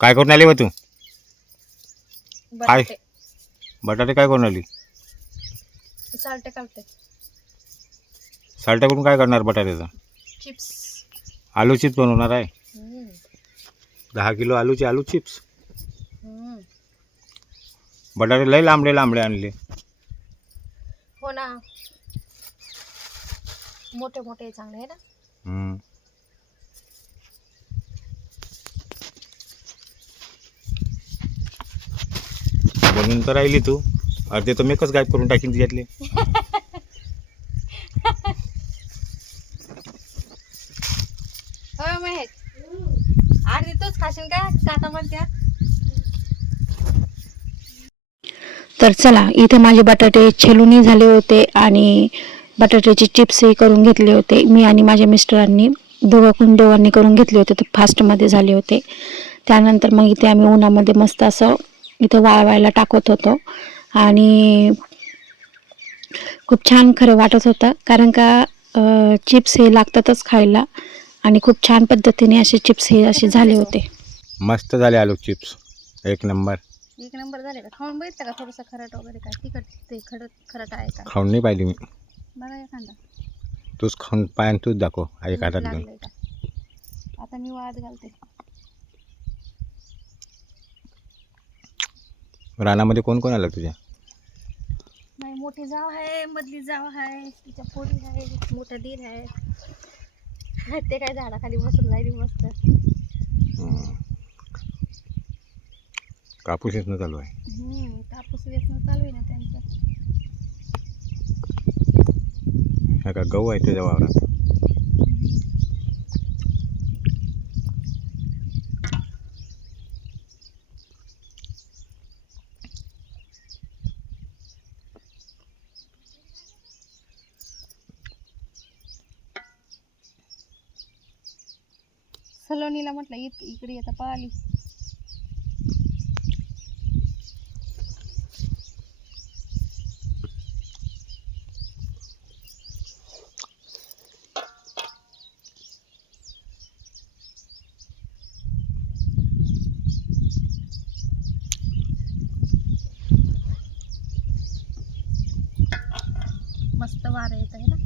काय करून आली तू? काय बटाटे बटाटे काय करून आली? साल्ट काढते. साल्टा करून काय करणार बटाट्याचा? चिप्स. आलू चिप्स बनवणार आहे. 10 किलो आलू चिप्स. बटाटे लय लांबडे लांबडे आणले. हो ना, मोठे मोठे चांगले आहे ना. बनवून तर राहिली तू, अर्धे तर मेकच गायब करून टाकीन तिच्यातले. हो महेश, अर्धी तूच खाशील का काका म्हणत्या. तर चला, इथे माझे बटाटे छेलूनही झाले होते आणि बटाट्याचे चिप्सही करून घेतले होते. मी आणि माझ्या मिस्टरांनी दोघांनी करून घेतले होते. ते फास्टमध्ये झाले होते. त्यानंतर मग इथे आम्ही उन्हामध्ये मस्त असं इथं वाळवायला टाकत होतो आणि खूप छान खरं वाटत होतं, कारण का चिप्स हे लागतातच खायला आणि खूप छान पद्धतीने असे चिप्स हे असे झाले होते. मस्त झाले आलू चिप्स, एक नंबर. एक नंबर झाले का? खाऊन बघितलं का? थोडंसं खरट वगैरे काय तिखट ते खरट आहे का? खाऊन नाही पाहिली मी. बघा एखादा तूच खाऊन पाय आणि तूच दाखव एक हातात घेऊन. लागलंय का? आता मी वाळत घालते. रानामध्ये कोण कोण आलं तुझ्या? माझी मोठी जाव आहे, मधली जाव आहे, तिच्या पोरी आहे, मोठा दीर आहे. ते काय झाडाखाली बसून राहिली मस्त. कापूस येणं चालू आहे. कापूस वेचणं चालू आहे ना त्यांचं. हा का गहू आहे तुझ्या वावरात? सलोनीला म्हटलं इकडे येता पळाली. मस्त वारं येत आहे ना.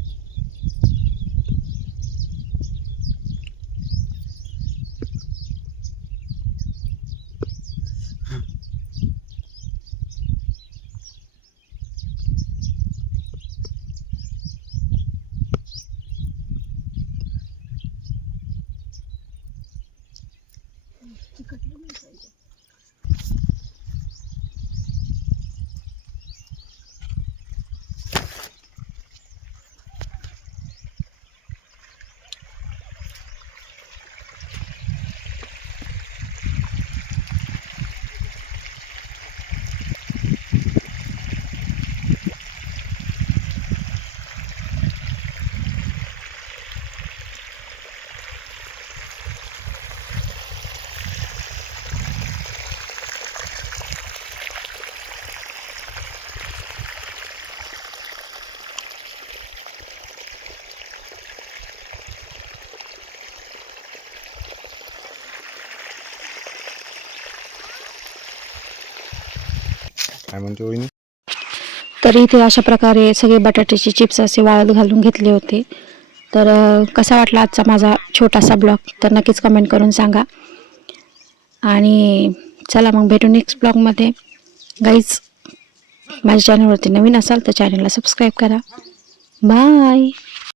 काय म्हणतो वहिनी? तर इथे अशा प्रकारे सगळे बटाट्याचे चिप्स असे वाळत घालून घेतले होते. तर कसा वाटला आजचा माझा छोटासा ब्लॉग, तर नक्कीच कमेंट करून सांगा. आणि चला मग भेटू नेक्स्ट ब्लॉगमध्ये. गाईज, माझ्या चॅनलवरती नवीन असाल तर चॅनलला सबस्क्राईब करा. बाय.